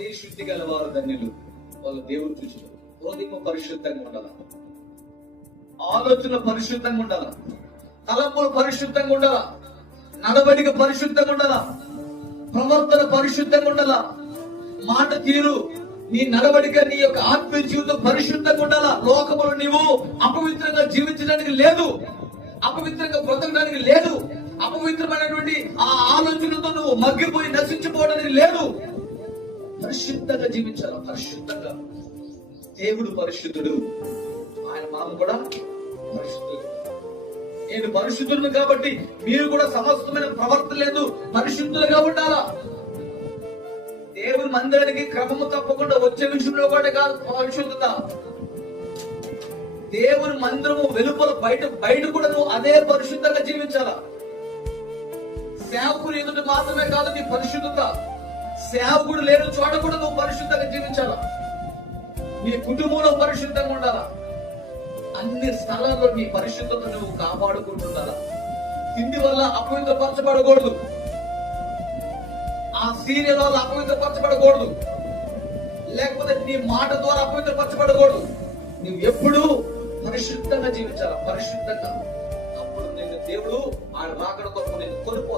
హృదయ శుద్ధి గల వారు ధన్యులు, వాళ్ళు దేవుడు చూసిన. హృదయం పరిశుద్ధంగా ఉండాల, ఆలోచన పరిశుద్ధంగా ఉండాల, తలంపులు పరిశుద్ధంగా ఉండాల, నడవడిక పరిశుద్ధంగా ఉండాల, ప్రవర్తన పరిశుద్ధంగా ఉండాల, మాట తీరు, నీ నడవడిక, నీ యొక్క ఆత్మీయ జీవితం పరిశుద్ధంగా ఉండాల. లోకములు నీవు అపవిత్రంగా జీవించడానికి లేదు, అపవిత్రంగా బ్రతకడానికి లేదు, అపవిత్రమైనటువంటి ఆ ఆలోచనలతో నువ్వు మగ్గిపోయి నశించిపోవడానికి లేదు. పరిశుద్ధంగా జీవించాలి, పరిశుద్ధంగా. దేవుడు పరిశుద్ధుడు, ఆయన మనం కూడా పరిశుద్ధుడు. నేను పరిశుద్ధుడు కాబట్టి మీరు కూడా సమస్తమైన ప్రవర్తన లేదు, పరిశుద్ధులుగా ఉండాలా. దేవుని మందిరానికి క్రమము తప్పకుండా వచ్చే విషయంలో కూడా కాదు పరిశుద్ధత. దేవుని మందిరము వెలుపల బయట కూడా నువ్వు అదే పరిశుద్ధంగా జీవించాలా. సేవకుడు ఎదుటి మాత్రమే కాదు నీ పరిశుద్ధత, సేవకుడు లేని చోట కూడా నువ్వు పరిశుద్ధంగా జీవించాలా. నీ కుటుంబంలో పరిశుద్ధంగా ఉండాలా. అన్ని స్థలాల్లో నీ పరిశుద్ధత నువ్వు కాపాడుకుంటుండాలా. తిండి వల్ల అపవిత్రపరచబడకూడదు, ఆ సీరియల్ వల్ల అపవిత్రపరచబడకూడదు, లేకపోతే నీ మాట ద్వారా అపవిత్రపరచబడకూడదు. నువ్వు ఎప్పుడూ పరిశుద్ధంగా జీవించాలా, పరిశుద్ధంగా. అప్పుడు నేను దేవుడు ఆయన రాకడ కొరకు నేను కొనుక్కో